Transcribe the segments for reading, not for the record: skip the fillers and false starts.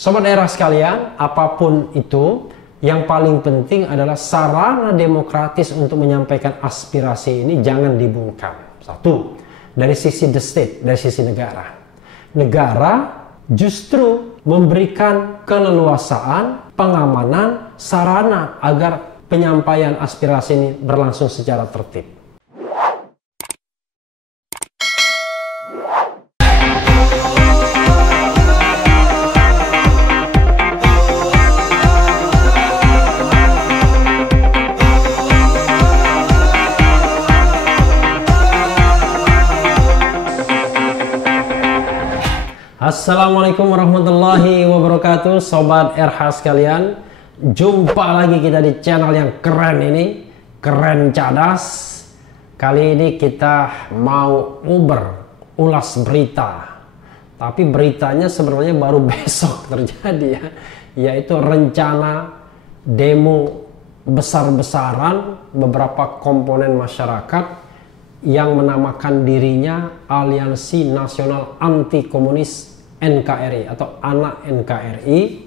Sobat era sekalian, apapun itu, yang paling penting adalah sarana demokratis untuk menyampaikan aspirasi ini jangan dibungkam. Satu, dari sisi the state, dari sisi negara. Negara justru memberikan keleluasaan, pengamanan, sarana agar penyampaian aspirasi ini berlangsung secara tertib. Assalamualaikum warahmatullahi wabarakatuh, Sobat RH sekalian. Jumpa lagi kita di channel yang keren ini, Keren Cadas. Kali ini kita mau ulas berita. Tapi beritanya sebenarnya baru besok terjadi ya. Yaitu rencana demo besar-besaran beberapa komponen masyarakat yang menamakan dirinya Aliansi Nasional Anti Komunis NKRI atau Anak NKRI,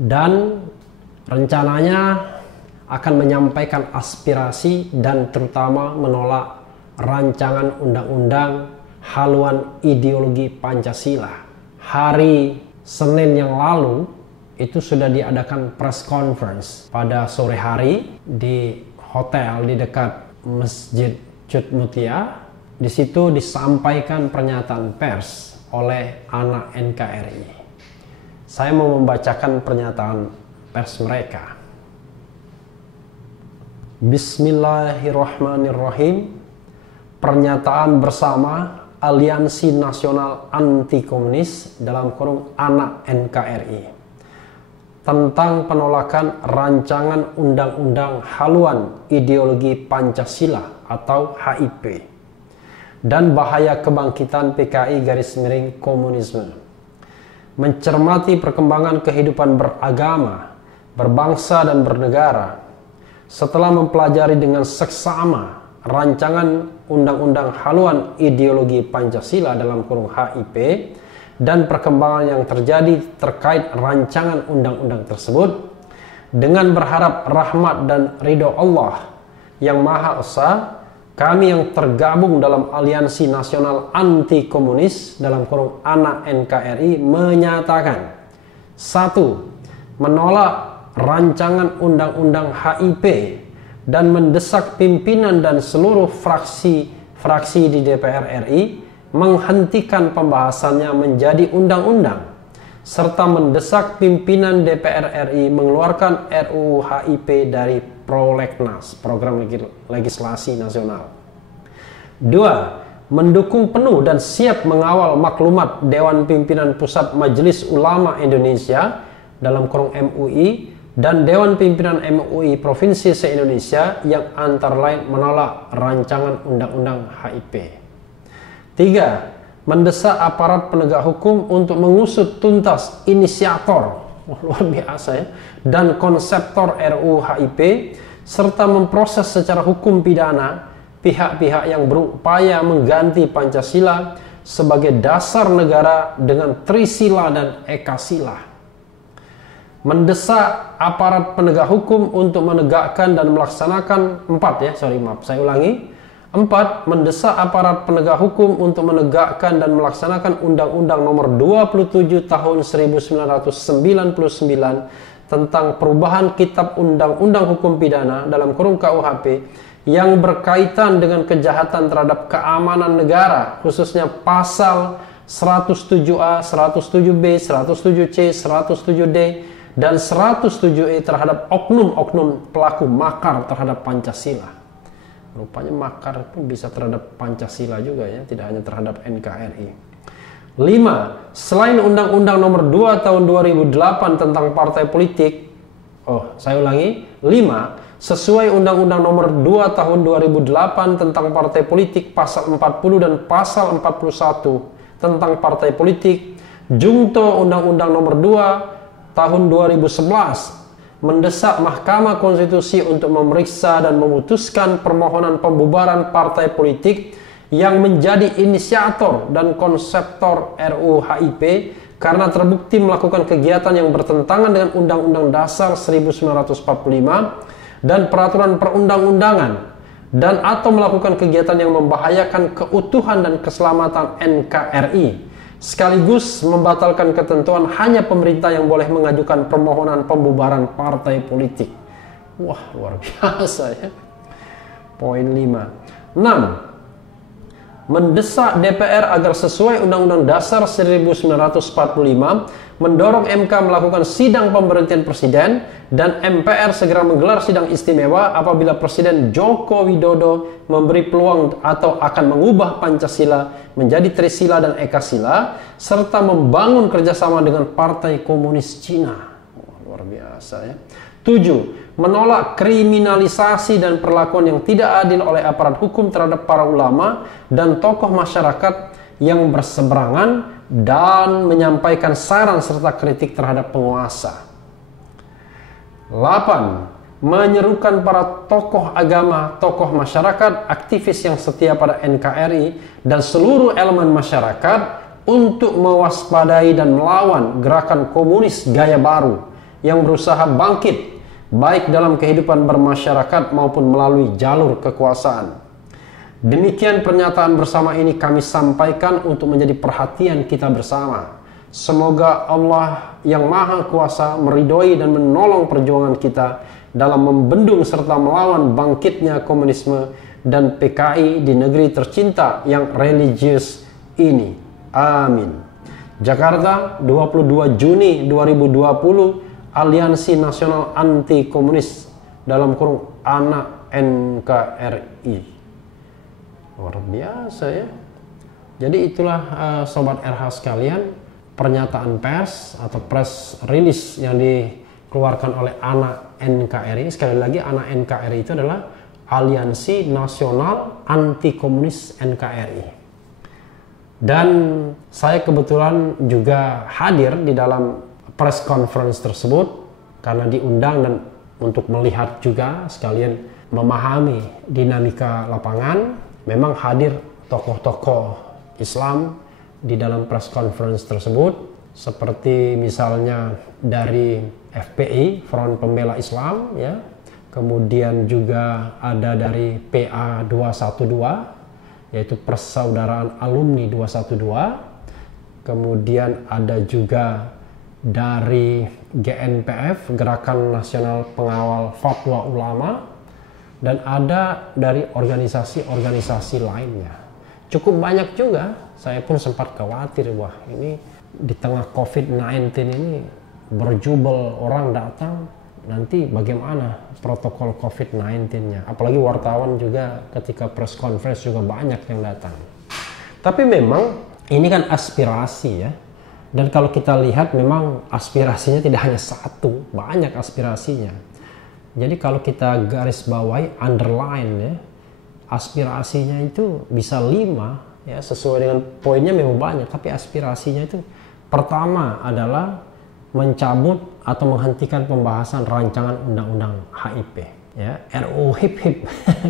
dan rencananya akan menyampaikan aspirasi dan terutama menolak rancangan undang-undang haluan ideologi Pancasila. Hari Senin yang lalu itu sudah diadakan press conference pada sore hari di hotel di dekat Masjid Cud Mutia. Di situ disampaikan pernyataan pers oleh Anak NKRI. Saya mau membacakan pernyataan pers mereka. Bismillahirrahmanirrahim. Pernyataan bersama Aliansi Nasional Anti Komunis dalam kurung Anak NKRI tentang penolakan rancangan undang-undang haluan ideologi Pancasila atau HIP dan bahaya kebangkitan PKI / komunisme. Mencermati perkembangan kehidupan beragama, berbangsa dan bernegara, setelah mempelajari dengan seksama rancangan undang-undang haluan ideologi Pancasila dalam kurung HIP dan perkembangan yang terjadi terkait rancangan undang-undang tersebut, dengan berharap rahmat dan ridho Allah yang Maha Esa, kami yang tergabung dalam Aliansi Nasional Anti Komunis dalam kurung Anak NKRI menyatakan: 1. Menolak rancangan undang-undang HIP dan mendesak pimpinan dan seluruh fraksi di DPR RI menghentikan pembahasannya menjadi undang-undang, serta mendesak pimpinan DPR RI mengeluarkan RUU HIP dari Prolegnas, Program Legislasi Nasional. 2. Mendukung penuh dan siap mengawal maklumat Dewan Pimpinan Pusat Majelis Ulama Indonesia dalam kurung MUI dan Dewan Pimpinan MUI Provinsi se-Indonesia yang antara lain menolak rancangan undang-undang HIP. 3. Mendesak aparat penegak hukum untuk mengusut tuntas inisiator, luar biasa ya, dan konseptor RUU HIP, serta memproses secara hukum pidana pihak-pihak yang berupaya mengganti Pancasila sebagai dasar negara dengan Trisila dan Ekasila. Mendesak aparat penegak hukum untuk menegakkan dan melaksanakan 4. Mendesak aparat penegak hukum untuk menegakkan dan melaksanakan Undang-Undang Nomor 27 Tahun 1999 tentang perubahan Kitab Undang-Undang Hukum Pidana dalam kurung KUHP yang berkaitan dengan kejahatan terhadap keamanan negara, khususnya pasal 107A, 107B, 107C, 107D, dan 107E terhadap oknum-oknum pelaku makar terhadap Pancasila. Rupanya makar pun bisa terhadap Pancasila juga ya, tidak hanya terhadap NKRI. 5. Selain Undang-Undang Nomor 2 Tahun 2008 tentang partai politik, 5. Sesuai Undang-Undang Nomor 2 Tahun 2008 tentang partai politik pasal 40 dan pasal 41 tentang partai politik, Jungto Undang-Undang Nomor 2 Tahun 2011 mendesak Mahkamah Konstitusi untuk memeriksa dan memutuskan permohonan pembubaran partai politik yang menjadi inisiator dan konseptor RUU HIP karena terbukti melakukan kegiatan yang bertentangan dengan Undang-Undang Dasar 1945 dan peraturan perundang-undangan, dan atau melakukan kegiatan yang membahayakan keutuhan dan keselamatan NKRI, sekaligus membatalkan ketentuan hanya pemerintah yang boleh mengajukan permohonan pembubaran partai politik. Wah, luar biasa ya. Poin 5. 6. Mendesak DPR agar sesuai Undang-Undang Dasar 1945 mendorong MK melakukan sidang pemberhentian presiden dan MPR segera menggelar sidang istimewa apabila Presiden Joko Widodo memberi peluang atau akan mengubah Pancasila menjadi Trisila dan Ekasila serta membangun kerjasama dengan Partai Komunis Cina. Luar biasa ya. 7. Menolak kriminalisasi dan perlakuan yang tidak adil oleh aparat hukum terhadap para ulama dan tokoh masyarakat yang berseberangan dan menyampaikan saran serta kritik terhadap penguasa. 8. Menyerukan para tokoh agama, tokoh masyarakat, aktivis yang setia pada NKRI dan seluruh elemen masyarakat untuk mewaspadai dan melawan gerakan komunis gaya baru yang berusaha bangkit baik dalam kehidupan bermasyarakat maupun melalui jalur kekuasaan. Demikian pernyataan bersama ini kami sampaikan untuk menjadi perhatian kita bersama. Semoga Allah yang Maha Kuasa meridhoi dan menolong perjuangan kita dalam membendung serta melawan bangkitnya komunisme dan PKI di negeri tercinta yang religius ini. Amin. Jakarta, 22 Juni 2020, Aliansi Nasional Anti Komunis dalam kurung anak NKRI. Luar biasa ya. Jadi itulah Sobat RH sekalian, pernyataan pers atau press release yang dikeluarkan oleh anak NKRI. Sekali lagi, anak NKRI itu adalah Aliansi Nasional Anti Komunis NKRI. Dan saya kebetulan juga hadir di dalam press conference tersebut karena diundang dan untuk melihat juga sekalian memahami dinamika lapangan. Memang hadir tokoh-tokoh Islam di dalam press conference tersebut, seperti misalnya dari FPI, Front Pembela Islam ya. Kemudian juga ada dari PA 212 yaitu Persaudaraan Alumni 212. Kemudian ada juga dari GNPF, Gerakan Nasional Pengawal Fatwa Ulama, dan ada dari organisasi-organisasi lainnya. Cukup banyak juga. Saya pun sempat khawatir, wah ini di tengah COVID-19 ini berjubel orang datang, nanti bagaimana protokol COVID-19-nya. Apalagi wartawan juga ketika press conference juga banyak yang datang. Tapi memang ini kan aspirasi ya. Dan kalau kita lihat memang aspirasinya tidak hanya satu, banyak aspirasinya. Jadi kalau kita garis bawahi, underline ya, aspirasinya itu bisa 5 ya, sesuai dengan poinnya memang banyak, tapi aspirasinya itu pertama adalah mencabut atau menghentikan pembahasan rancangan undang-undang HIP ya, RUU HIP HIP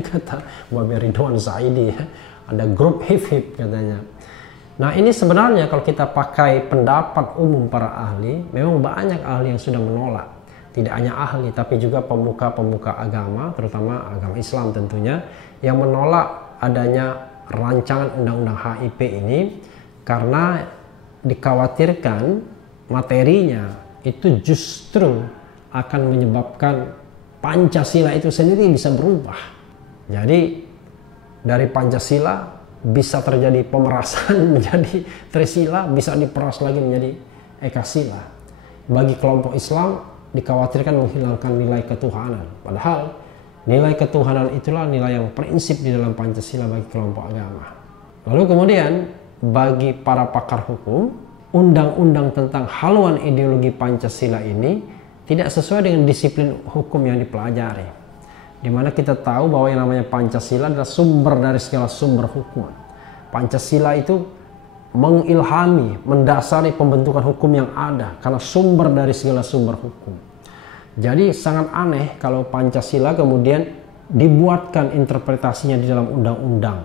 kata Bapak Ridwan Saidi ya, ada grup HIP HIP katanya. Nah ini sebenarnya kalau kita pakai pendapat umum para ahli, memang banyak ahli yang sudah menolak. Tidak hanya ahli, tapi juga pemuka-pemuka agama, terutama agama Islam tentunya, yang menolak adanya rancangan undang-undang HIP ini karena dikhawatirkan materinya itu justru akan menyebabkan Pancasila itu sendiri bisa berubah. Jadi dari Pancasila bisa terjadi pemerasan menjadi Trisila, bisa diperas lagi menjadi Ekasila. Bagi kelompok Islam dikhawatirkan menghilangkan nilai ketuhanan. Padahal nilai ketuhanan itulah nilai yang prinsip di dalam Pancasila bagi kelompok agama. Lalu kemudian bagi para pakar hukum, undang-undang tentang haluan ideologi Pancasila ini tidak sesuai dengan disiplin hukum yang dipelajari. Di mana kita tahu bahwa yang namanya Pancasila adalah sumber dari segala sumber hukum. Pancasila itu mengilhami, mendasari pembentukan hukum yang ada karena sumber dari segala sumber hukum. Jadi sangat aneh kalau Pancasila kemudian dibuatkan interpretasinya di dalam undang-undang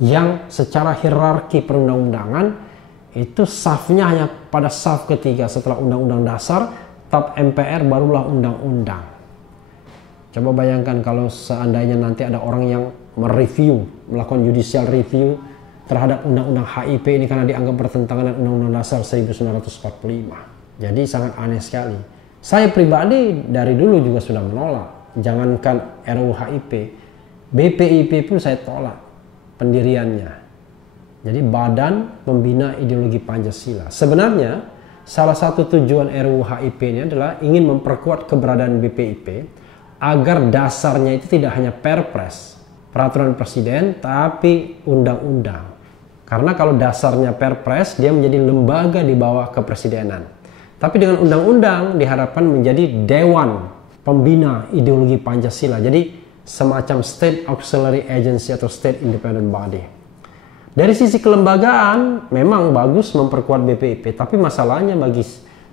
yang secara hierarki perundang-undangan Itu safnya hanya pada saf ketiga setelah Undang-Undang Dasar, TAP MPR barulah undang-undang. Coba bayangkan kalau seandainya nanti ada orang yang mereview, melakukan judicial review terhadap Undang-Undang HIP ini karena dianggap bertentangan dengan Undang-Undang Dasar 1945. Jadi sangat aneh sekali. Saya pribadi dari dulu juga sudah menolak. Jangankan RUU HIP, BPIP pun saya tolak pendiriannya. Jadi Badan Pembina Ideologi Pancasila. Sebenarnya salah satu tujuan RUU HIP ini adalah ingin memperkuat keberadaan BPIP agar dasarnya itu tidak hanya perpres, peraturan presiden, tapi undang-undang. Karena kalau dasarnya perpres, dia menjadi lembaga di bawah kepresidenan. Tapi dengan undang-undang diharapkan menjadi Dewan Pembina Ideologi Pancasila. Jadi semacam State Auxiliary Agency atau State Independent Body. Dari sisi kelembagaan memang bagus memperkuat BPIP, tapi masalahnya bagi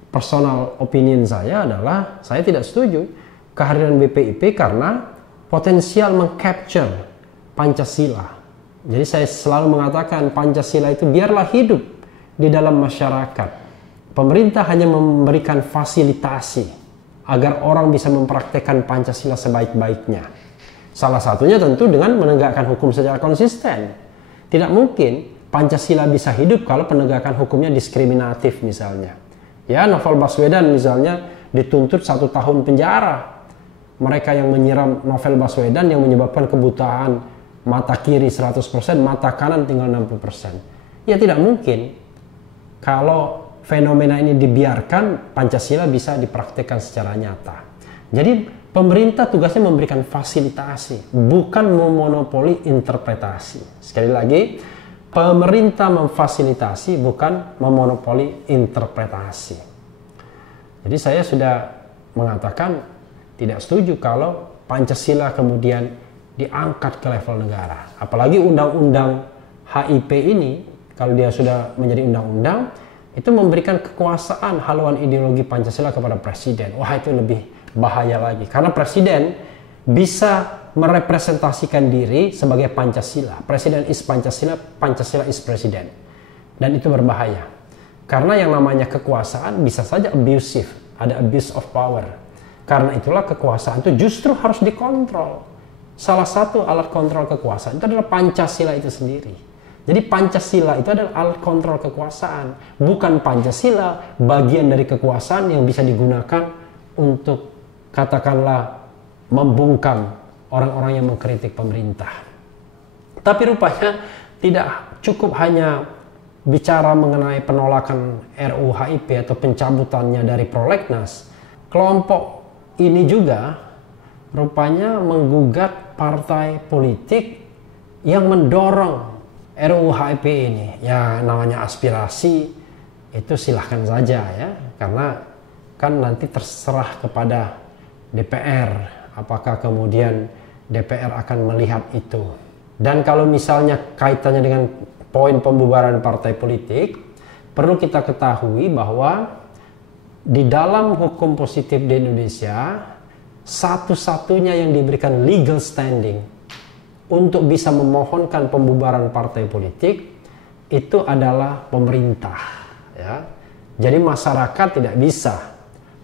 personal opinion saya adalah saya tidak setuju kehadiran BPIP karena potensial mengcapture Pancasila. Jadi saya selalu mengatakan Pancasila itu biarlah hidup di dalam masyarakat. Pemerintah hanya memberikan fasilitasi agar orang bisa mempraktekkan Pancasila sebaik-baiknya. Salah satunya tentu dengan menegakkan hukum secara konsisten. Tidak mungkin Pancasila bisa hidup kalau penegakan hukumnya diskriminatif misalnya. Ya, Novel Baswedan misalnya dituntut 1 tahun penjara. Mereka yang menyiram Novel Baswedan yang menyebabkan kebutaan mata kiri 100%, mata kanan tinggal 60%. Ya tidak mungkin kalau fenomena ini dibiarkan Pancasila bisa dipraktikkan secara nyata. Jadi pemerintah tugasnya memberikan fasilitasi, bukan memonopoli interpretasi. Sekali lagi, pemerintah memfasilitasi, bukan memonopoli interpretasi. Jadi saya sudah mengatakan tidak setuju kalau Pancasila kemudian diangkat ke level negara. Apalagi undang-undang HIP ini, kalau dia sudah menjadi undang-undang, itu memberikan kekuasaan haluan ideologi Pancasila kepada presiden. Wah, itu lebih bahaya lagi, karena presiden bisa merepresentasikan diri sebagai Pancasila. Presiden is Pancasila, Pancasila is presiden, dan itu berbahaya karena yang namanya kekuasaan bisa saja abusive, ada abuse of power. Karena itulah kekuasaan itu justru harus dikontrol. Salah satu alat kontrol kekuasaan itu adalah Pancasila itu sendiri. Jadi Pancasila itu adalah alat kontrol kekuasaan, bukan Pancasila bagian dari kekuasaan yang bisa digunakan untuk katakanlah membungkam orang-orang yang mengkritik pemerintah. Tapi rupanya tidak cukup hanya bicara mengenai penolakan RUU HIP atau pencabutannya dari prolegnas. Kelompok ini juga rupanya menggugat partai politik yang mendorong RUU HIP ini. Ya namanya aspirasi itu silahkan saja ya, karena kan nanti terserah kepada DPR, apakah kemudian DPR akan melihat itu. Dan kalau misalnya kaitannya dengan poin pembubaran partai politik, perlu kita ketahui bahwa di dalam hukum positif di Indonesia, satu-satunya yang diberikan legal standing untuk bisa memohonkan pembubaran partai politik itu adalah pemerintah. Ya. Jadi masyarakat tidak bisa.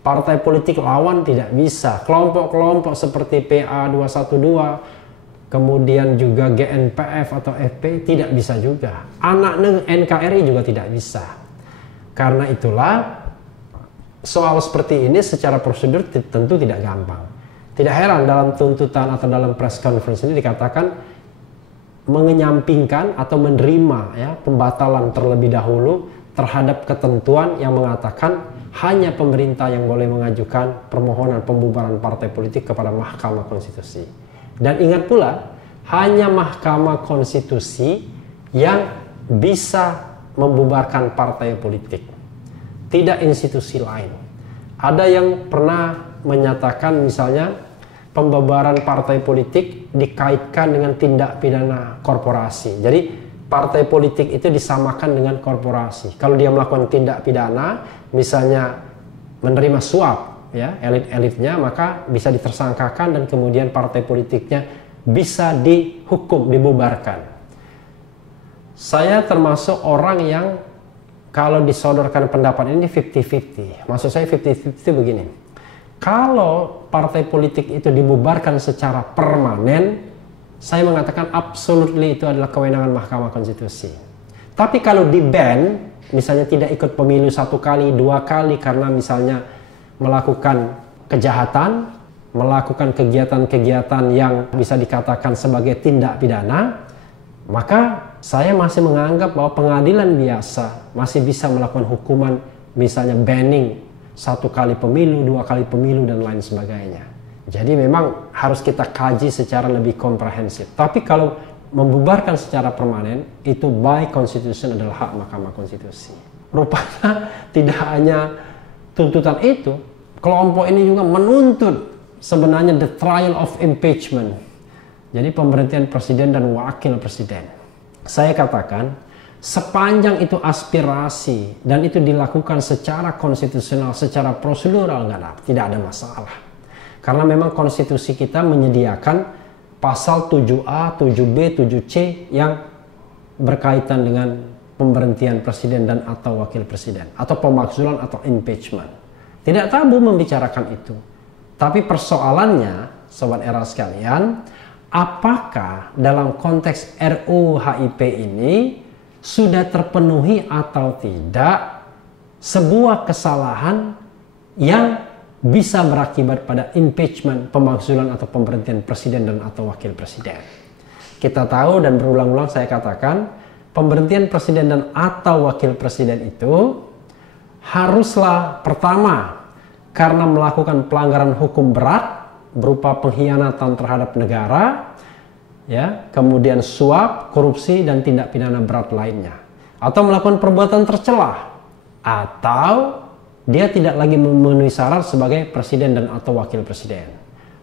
Partai politik lawan tidak bisa. Kelompok-kelompok seperti PA212, kemudian juga GNPF atau FP tidak bisa juga. Anak NKRI juga tidak bisa. Karena itulah soal seperti ini secara prosedur tentu tidak gampang. Tidak heran dalam tuntutan atau dalam press conference ini dikatakan mengenyampingkan atau menerima ya pembatalan terlebih dahulu terhadap ketentuan yang mengatakan hanya pemerintah yang boleh mengajukan permohonan pembubaran partai politik kepada Mahkamah Konstitusi. Dan ingat pula, hanya Mahkamah Konstitusi yang bisa membubarkan partai politik, tidak institusi lain. Ada yang pernah menyatakan misalnya pembubaran partai politik dikaitkan dengan tindak pidana korporasi. Jadi partai politik itu disamakan dengan korporasi. Kalau dia melakukan tindak pidana, misalnya menerima suap, ya elit-elitnya, maka bisa ditersangkakan dan kemudian partai politiknya bisa dihukum, dibubarkan. Saya termasuk orang yang kalau disodorkan pendapat ini 50-50. Maksud saya 50-50 itu begini. Kalau partai politik itu dibubarkan secara permanen, saya mengatakan absolutely itu adalah kewenangan Mahkamah Konstitusi. Tapi kalau di-ban, misalnya tidak ikut pemilu 1 kali, 2 kali karena misalnya melakukan kejahatan, melakukan kegiatan-kegiatan yang bisa dikatakan sebagai tindak pidana, maka saya masih menganggap bahwa pengadilan biasa masih bisa melakukan hukuman, misalnya banning 1 kali pemilu, 2 kali pemilu, dan lain sebagainya. Jadi memang harus kita kaji secara lebih komprehensif. Tapi kalau membubarkan secara permanen, itu by constitution adalah hak Mahkamah Konstitusi. Rupanya tidak hanya tuntutan itu, kelompok ini juga menuntut sebenarnya the trial of impeachment. Jadi pemberhentian presiden dan wakil presiden. Saya katakan, sepanjang itu aspirasi dan itu dilakukan secara konstitusional, secara prosedural, tidak ada masalah. Karena memang konstitusi kita menyediakan pasal 7A, 7B, 7C yang berkaitan dengan pemberhentian presiden dan atau wakil presiden, atau pemakzulan atau impeachment. Tidak tabu membicarakan itu. Tapi persoalannya, Sobat Era sekalian, apakah dalam konteks RUU HIP ini sudah terpenuhi atau tidak sebuah kesalahan yang bisa berakibat pada impeachment, pemakzulan atau pemberhentian presiden dan atau wakil presiden. Kita tahu dan berulang-ulang saya katakan, pemberhentian presiden dan atau wakil presiden itu haruslah pertama karena melakukan pelanggaran hukum berat berupa pengkhianatan terhadap negara, ya, kemudian suap, korupsi, dan tindak pidana berat lainnya, atau melakukan perbuatan tercela, atau dia tidak lagi memenuhi syarat sebagai presiden dan atau wakil presiden.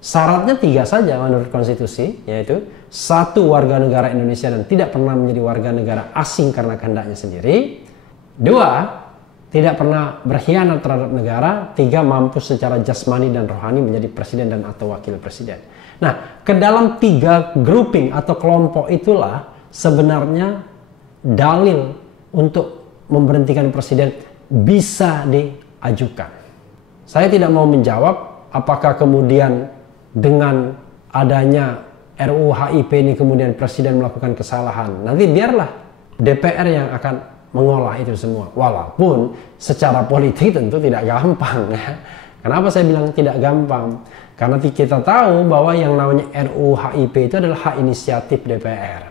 Syaratnya 3 saja menurut konstitusi, yaitu 1, warga negara Indonesia dan tidak pernah menjadi warga negara asing karena kehendaknya sendiri. 2, tidak pernah berkhianat terhadap negara. 3, mampu secara jasmani dan rohani menjadi presiden dan atau wakil presiden. Nah, ke dalam 3 grouping atau kelompok itulah sebenarnya dalil untuk memberhentikan presiden bisa diajukan. Saya tidak mau menjawab apakah kemudian dengan adanya RUU HIP ini kemudian presiden melakukan kesalahan. Nanti biarlah DPR yang akan mengolah itu semua. Walaupun secara politik tentu tidak gampang. Kenapa saya bilang tidak gampang? Karena kita tahu bahwa yang namanya RUU HIP itu adalah hak inisiatif DPR.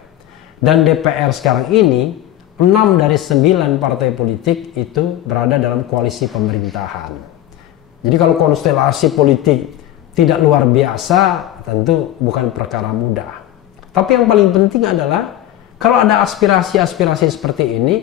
Dan DPR sekarang ini 6 dari 9 partai politik itu berada dalam koalisi pemerintahan. Jadi kalau konstelasi politik tidak luar biasa, tentu bukan perkara mudah. Tapi yang paling penting adalah kalau ada aspirasi-aspirasi seperti ini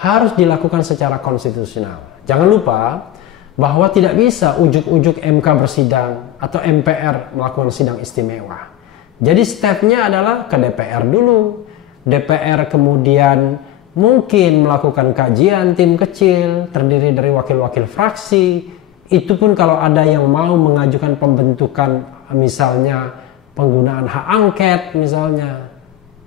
harus dilakukan secara konstitusional. Jangan lupa bahwa tidak bisa ujuk-ujuk MK bersidang atau MPR melakukan sidang istimewa. Jadi stepnya adalah ke DPR dulu. DPR kemudian mungkin melakukan kajian tim kecil terdiri dari wakil-wakil fraksi. Itu pun kalau ada yang mau mengajukan pembentukan misalnya penggunaan hak angket misalnya.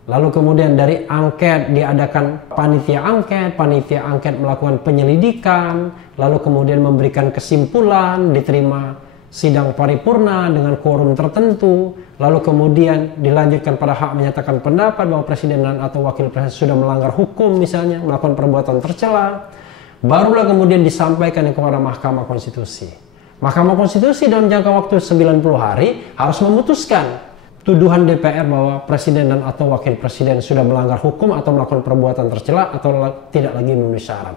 Lalu kemudian dari angket diadakan panitia angket melakukan penyelidikan, lalu kemudian memberikan kesimpulan, diterima sidang paripurna dengan quorum tertentu, lalu kemudian dilanjutkan pada hak menyatakan pendapat bahwa presiden dan atau wakil presiden sudah melanggar hukum misalnya, melakukan perbuatan tercela. Barulah kemudian disampaikan kepada Mahkamah Konstitusi. Mahkamah Konstitusi dalam jangka waktu 90 hari harus memutuskan tuduhan DPR bahwa presiden dan atau wakil presiden sudah melanggar hukum atau melakukan perbuatan tercela atau tidak lagi memenuhi syarat.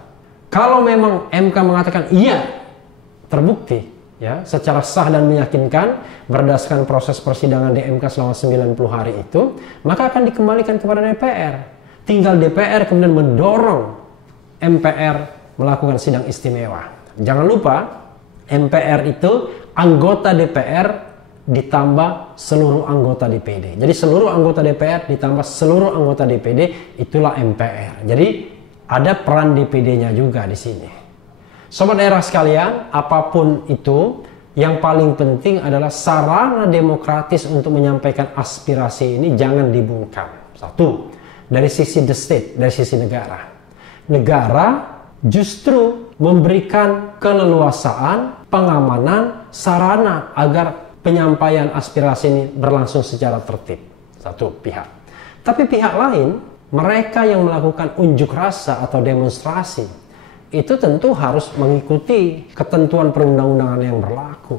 Kalau memang MK mengatakan iya, terbukti ya secara sah dan meyakinkan berdasarkan proses persidangan di MK selama 90 hari itu, maka akan dikembalikan kepada DPR. Tinggal DPR kemudian mendorong MPR melakukan sidang istimewa. Jangan lupa, MPR itu anggota DPR ditambah seluruh anggota DPD. Jadi seluruh anggota DPR ditambah seluruh anggota DPD, itulah MPR. Jadi ada peran DPD-nya juga di sini. Sobat Era sekalian, apapun itu, yang paling penting adalah sarana demokratis untuk menyampaikan aspirasi ini jangan dibungkam. 1, dari sisi the state, dari sisi negara. Negara justru memberikan keleluasaan, pengamanan, sarana agar penyampaian aspirasi ini berlangsung secara tertib. Satu pihak. Tapi pihak lain, mereka yang melakukan unjuk rasa atau demonstrasi, itu tentu harus mengikuti ketentuan perundang-undangan yang berlaku.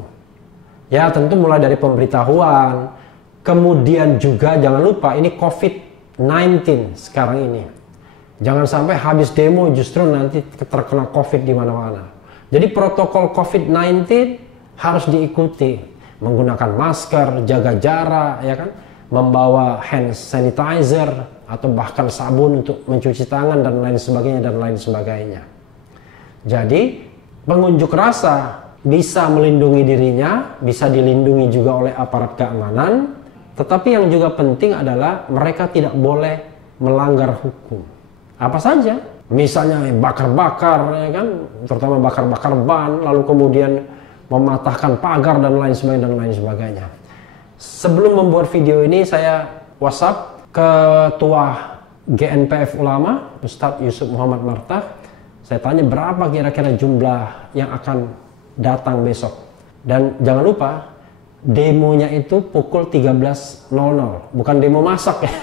Ya, tentu mulai dari pemberitahuan, kemudian juga jangan lupa ini COVID-19 sekarang ini. Jangan sampai habis demo justru nanti terkena COVID di mana-mana. Jadi protokol COVID-19 harus diikuti, menggunakan masker, jaga jarak, ya kan, membawa hand sanitizer atau bahkan sabun untuk mencuci tangan dan lain sebagainya. Jadi pengunjuk rasa bisa melindungi dirinya, bisa dilindungi juga oleh aparat keamanan, tetapi yang juga penting adalah mereka tidak boleh melanggar hukum. Apa saja? Misalnya bakar-bakar, ya kan, terutama bakar-bakar ban, lalu kemudian mematahkan pagar dan lain sebagainya. Sebelum membuat video ini saya WhatsApp Ketua GNPF Ulama Ustadz Yusuf Muhammad Martah. Saya tanya berapa kira-kira jumlah yang akan datang besok. Dan jangan lupa demonya itu pukul 13.00, bukan demo masak ya.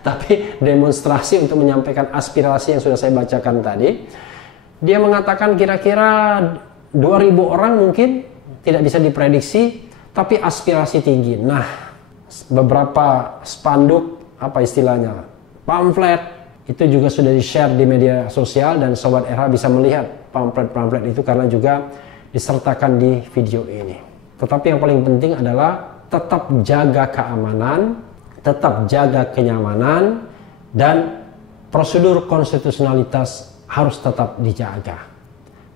Tapi demonstrasi untuk menyampaikan aspirasi yang sudah saya bacakan tadi. Dia mengatakan kira-kira 2.000 orang mungkin, tidak bisa diprediksi, tapi aspirasi tinggi. Nah, beberapa spanduk, apa istilahnya, pamflet, itu juga sudah di-share di media sosial dan Sobat RH bisa melihat pamflet-pamflet itu karena juga disertakan di video ini. Tetapi yang paling penting adalah tetap jaga keamanan, tetap jaga kenyamanan, dan prosedur konstitusionalitas harus tetap dijaga.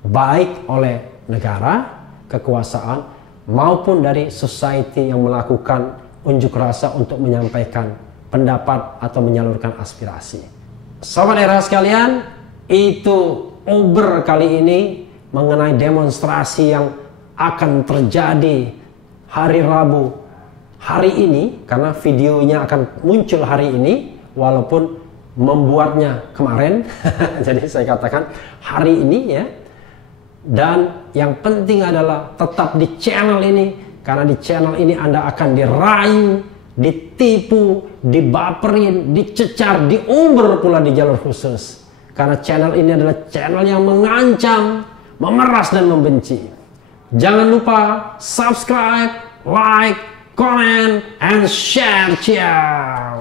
Baik oleh negara, kekuasaan, maupun dari society yang melakukan unjuk rasa untuk menyampaikan pendapat atau menyalurkan aspirasi. Sobat era sekalian, itu Uber kali ini mengenai demonstrasi yang akan terjadi hari Rabu hari ini, karena videonya akan muncul hari ini walaupun membuatnya kemarin. Jadi saya katakan hari ini ya. Dan yang penting adalah tetap di channel ini, karena di channel ini Anda akan dirayu, ditipu, dibaperin, dicecar, diuber pula di jalur khusus. Karena channel ini adalah channel yang mengancam, memeras dan membenci. Jangan lupa subscribe, like, comment, and share. Ciao.